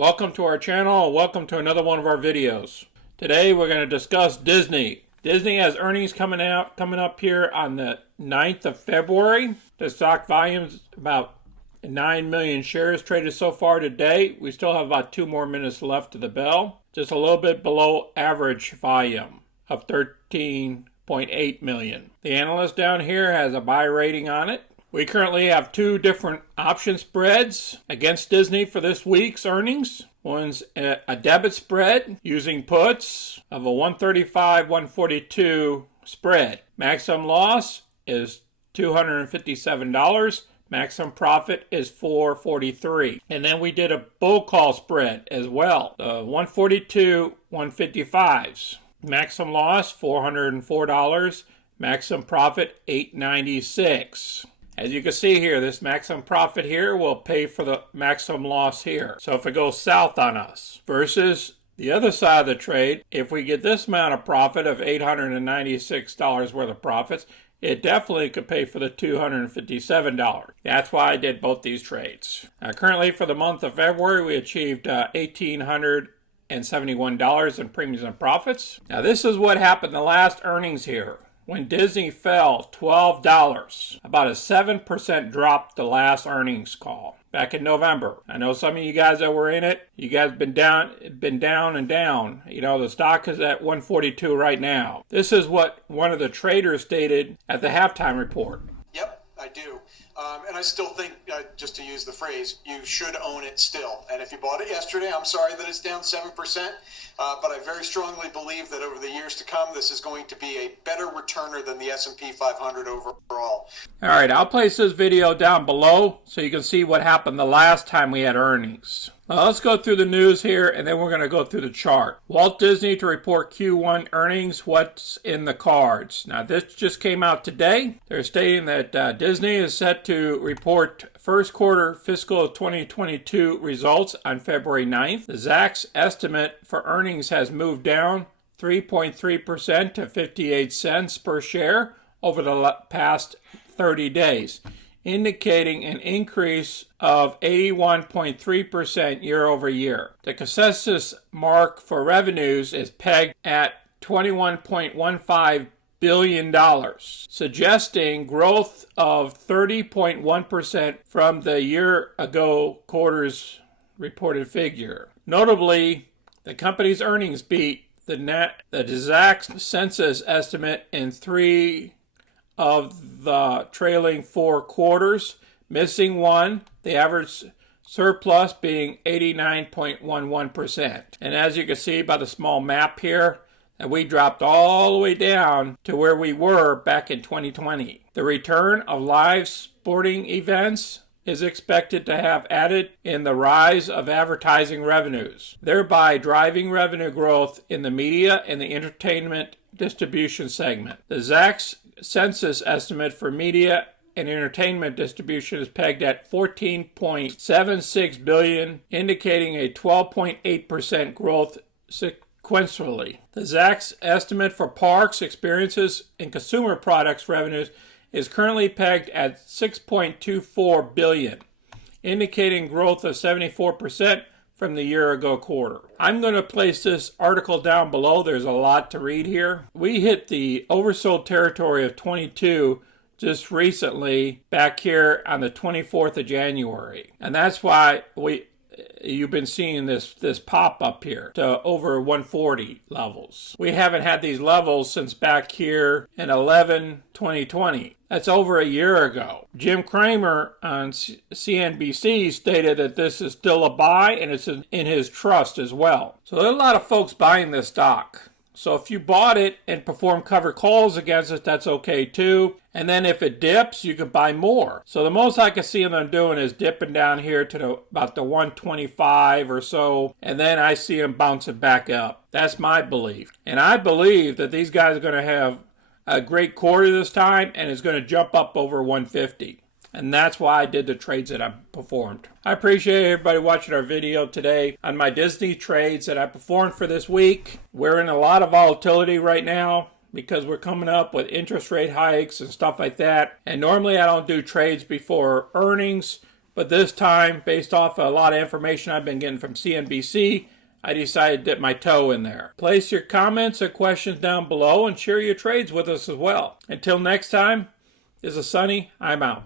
Welcome to our channel and welcome to another one of our videos. Today we're going to discuss Disney. Disney has earnings coming up here on the 9th of February. The stock volume's about 9 million shares traded so far today. We still have about 2 more minutes left to the bell. Just a little bit below average volume of 13.8 million. The analyst down here has a buy rating on it. We currently have 2 different option spreads against Disney for this week's earnings. One's a debit spread using puts of a 135-142 spread. Maximum loss is $257. Maximum profit is $443. And then we did a bull call spread as well. The 142-155s. Maximum loss $404. Maximum profit $896. As you can see here, this maximum profit here will pay for the maximum loss here. So if it goes south on us versus the other side of the trade, if we get this amount of profit of $896 worth of profits, it definitely could pay for the $257. That's why I did both these trades. Currently for the month of February, we achieved $1,871 in premiums and profits. Now this is what happened the last earnings here. When Disney fell $12, about a 7% drop the last earnings call back in November. I know some of you guys that were in it, you guys been down and down. You know, the stock is at 142 right now. This is what one of the traders stated at the halftime report. Yep, I do. And I still think, just to use the phrase, you should own it still. And if you bought it yesterday, I'm sorry that it's down 7%, but I very strongly believe that over the years to come, this is going to be a better returner than the S&P 500 overall. All right, I'll place this video down below so you can see what happened the last time we had earnings. Now let's go through the news here, and then we're going to go through the chart. Walt Disney to report Q1 earnings. What's in the cards? Now this just came out today. They're stating that Disney is set to report first quarter fiscal 2022 results on February 9th. The Zacks estimate for earnings has moved down 3.3% to 58 cents per share over the past 30 days. Indicating an increase of 81.3% year over year. The consensus mark for revenues is pegged at $21.15 billion, suggesting growth of 30.1% from the year ago quarter's reported figure. Notably, the company's earnings beat the Zacks census estimate in 3 of the trailing 4 quarters, missing 1, the average surplus being 89.11%. And as you can see by the small map here, that we dropped all the way down to where we were back in 2020. The return of live sporting events is expected to have added in the rise of advertising revenues, thereby driving revenue growth in the media and the entertainment distribution segment. The Zacks census estimate for media and entertainment distribution is pegged at $14.76 billion, indicating a 12.8% growth sequentially. The Zacks estimate for parks, experiences, and consumer products revenues is currently pegged at $6.24 billion, indicating growth of 74% from the year ago quarter. I'm going to place this article down below. There's a lot to read here. We hit the oversold territory of 22 just recently back here on the 24th of January. And that's why you've been seeing this pop up here to over 140 levels. We haven't had these levels since back here in 11/2020. That's over a year ago. Jim Cramer on CNBC stated that this is still a buy and it's in his trust as well. So there are a lot of folks buying this stock. So if you bought it and perform cover calls against it, that's okay too. And then if it dips, you can buy more. So the most I can see them doing is dipping down here to about the 125 or so. And then I see them bouncing back up. That's my belief. And I believe that these guys are going to have a great quarter this time and it's going to jump up over 150. And that's why I did the trades that I performed. I appreciate everybody watching our video today on my Disney trades that I performed for this week. We're in a lot of volatility right now because we're coming up with interest rate hikes and stuff like that. And normally I don't do trades before earnings But this time, based off a lot of information I've been getting from CNBC, I decided to dip my toe in there. Place your comments or questions down below and share your trades with us as well. Until next time, this is Sonny. I'm out.